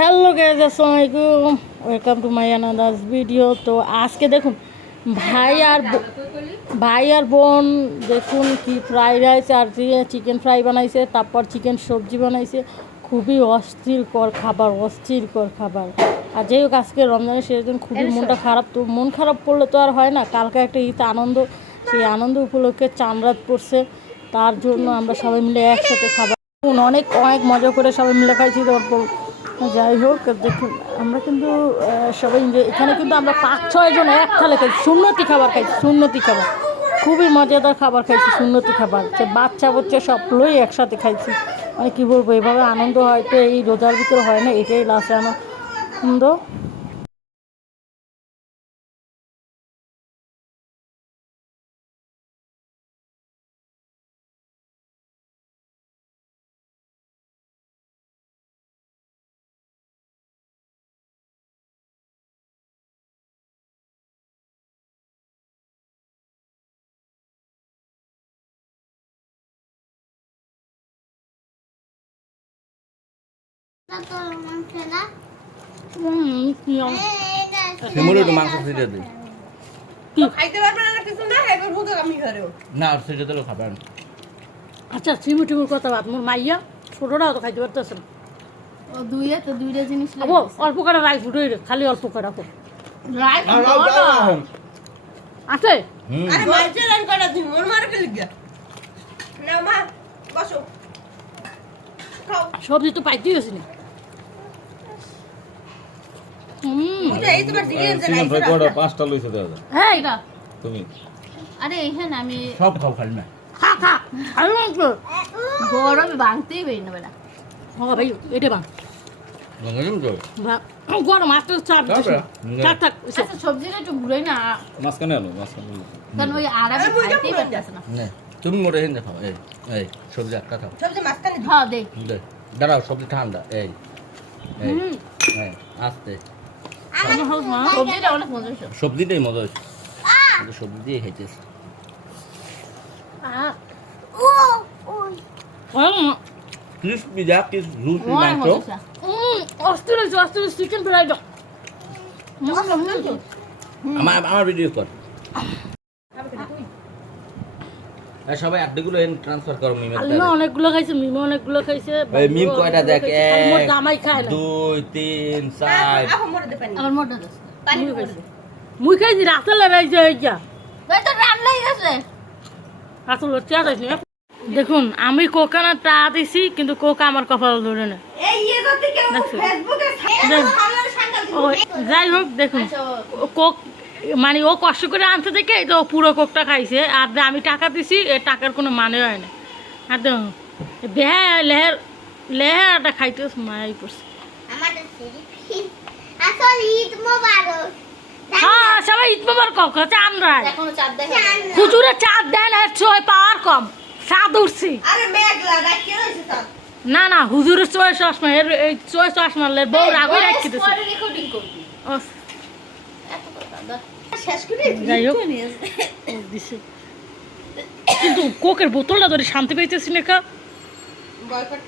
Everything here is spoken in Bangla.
হ্যালো গাইজ আসসালামু আলাইকুম ওয়েলকাম টু মাই আনাদাস ভিডিও তো আজকে দেখুন ভাই আর ভাই আর বোন দেখুন কি ফ্রাইড রাইস আর চিকেন ফ্রাই বানাইছে তারপর চিকেন সবজি বানাইছে। খুবই অস্থিরকর খাবার অস্থিরকর খাবার। আর যাই হোক আজকে রমজানের সেদিন খুবই মনটা খারাপ। তো মন খারাপ করলে তো আর হয় না। কালকে একটা ঈদ আনন্দ সেই আনন্দ উপলক্ষে চামরাত পড়ছে তার জন্য আমরা সবাই মিলে একসাথে খাবার অনেক অনেক মজা করে সবাই মিলে খাইছি। তারপর যাই হোক, দেখুন, আমরা কিন্তু সবাই এখানে কিন্তু আমরা পাঁচ, ছয় জন এক থালে খাই, সুন্নতি খাবার খাই, সুন্নতি খাবার। খুবই মজাদার খাবার খাইছি, সুন্নতি খাবার। যে বাচ্চা বাচ্চা সব লই একসাথে খাইছি। মানে কী বলব, এভাবে আনন্দ হয়তো এই রোজার ভিতরে হয় না, এটাই লাস্ট আনন্দ। মাংস ছিটে দিই খাইতে পারবে না কিছু? না এবার হুকে আমি ঘরেও না আর ছিটে দিলেও খাবেন আচ্ছা টিমুর কথা বাদ মোর মাইয়া ছোটোটাও তো খাইতে পারতেছে না। ও দুইয়ে তো দুইটা জিনিস অল্প করে রাইস ফুটোই খালি অল্প করে রাখো। আছে? হুম। আরে মাইছে রান করা দিন মোর মার কে লিগা? না মা বসো। সবজি তো পাইতেই গেছি না হুম ওটা এই তোমার দিকে যে চিকেন ফ্রাই কটা পাঁচটা লইছে দাদা হ্যাঁ এটা। তুমি। আরে এখানে আমি সব খাও খালি না। খা খা। ভালো লাগতো গরমে ভাঙতেই না হ্যাঁ ভাই এটা গরম আসতে চাপ দিছি। তারপরে? থাক থাক এসে। সবজিটা একটু ঘুরাই না মাঝখানে আনো মাঝখানে কারণ ওই আরামে খাইতেই পারতেছে না। তুমি মোটে হিন্দে খাও এই এই সবজি একটা খাও। সবজি মাঝখানে হ্যাঁ দে। দাঁড়াও সবজি ঠান্ডা এই এই আস্তে। সবজিটা অনেক মজা হয়েছে। সবজিটাই মজা হয়েছে সবজি দিয়ে খাইতেছি। ক্রিসপি যা মাংস। উম, অস্থির হয়েছে অস্থির চিকেন আমার আমার ভিডিও কর। সবাই আড্ডাগুলো এন ট্রান্সফার করো মিমের আলিমা অনেকগুলো খাইছে মিমা অনেকগুলো খাইছে এই মিম কয়টা দেখ? এক জামাই খায় না। দুই তিন চার। আমার মোটা পানি মুই খাইছি। দে। মুই খাইছি রাতে লাগাইছে এইটা ভাই তো রান্নাই গেছে। আসলে চেয়ার আছে দেখুন আমি কোকানা টা দিছি কিন্তু কোকা আমার কপাল ধরে না। এই ইয়ে যাই হোক দেখুন। আচ্ছা। কোক মানে ও কষ্ট করে আনতে থেকে এই তো ও পুরো কোকটা খাইছে আর আমি টাকা দিছি এ টাকার কোনো মানে হয় না আর তো বেহা লেহের লেহেরটা খাইতে মায়াই পড়ছে হ্যাঁ সবাই ঈদ মোবার কক হচ্ছে আমরা চাঁদ দেন ছয় পাওয়ার কম সাদ উঠছি না না হুজুরের ছয় চশমা এর এই ছয় চশমা বউ রাগই রাখতে দিছে রেকর্ডিং করবি ও, এত কথা দাদা শেষ করে যাই হোক। দিছে। কিন্তু কোকের বোতলটা ধরে শান্তি পেয়েছে না কা। বয়কট